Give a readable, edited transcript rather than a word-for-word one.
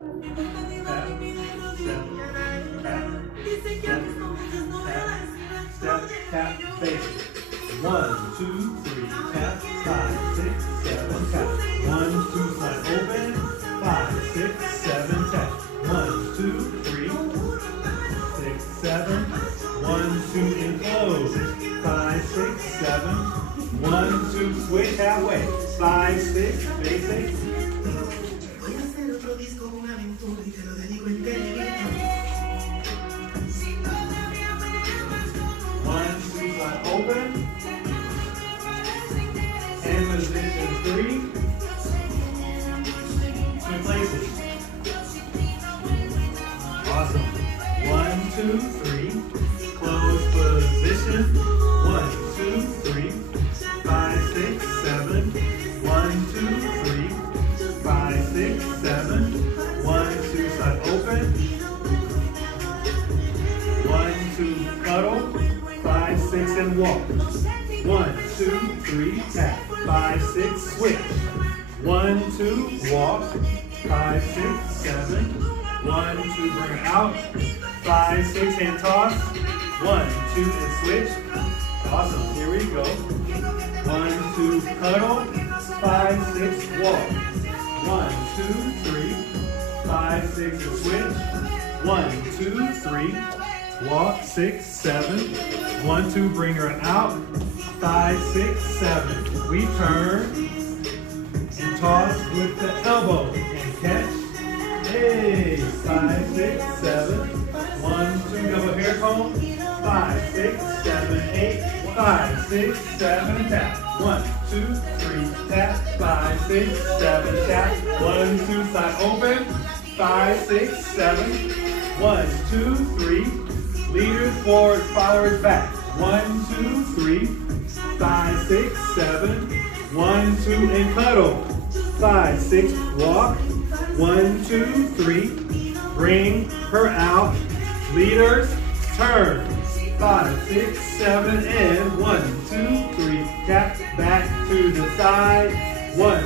tap, step, tap, step, tap, step, tap, basic. 1, 2, 3, tap, 5, 6, 7, tap. 1, 2, slide open, 5, 6, 7, tap. 1, 2, 3, 6, 7. 1, 2, and close. 5, 6, 7. 1, 2, switch halfway. 5, 6, basic. Voy a hacer otro disco, una aventura y te lo dedico entero. 1, 2, slide open. And position 3. Switch places. Awesome. 1, 2, 3. Close position. 1, 2, 3. 5, 6, 7. 1, 2, 3. 5, 6, 7. 1, 2, slide open. 1, 2, cuddle. 5, 6, and walk. 1, 2, 3, tap. 5, 6, switch. 1, 2, walk. 5, 6, 7. 1, 2, bring her out. 5, 6, hand toss. 1, 2, and switch. Awesome. Here we go. 1, 2, cuddle. 5, 6, walk. 1, 2, 3. 5, 6, and switch. 1, 2, 3. Walk. 6, 7. 1, 2, bring her out. 5, 6, 7. We turn and toss with the elbow and catch. Hey, 5, 6, 7. 1, 2, double hair comb. 5, 6, 7, 8. 5, 6, 7, tap. 1, 2, 3, tap. 5, 6, 7, tap. 1, 2, side open. 5, 6, 7. 1, 2, 3. Leaders forward, followers back. 1, 2, 3. 5, 6, 7. 1, 2, and cuddle. 5, 6, walk. 1, 2, 3. Bring her out. Leaders, turn. 5, 6, 7, and 1, 2, 3. Tap back to the side. 1,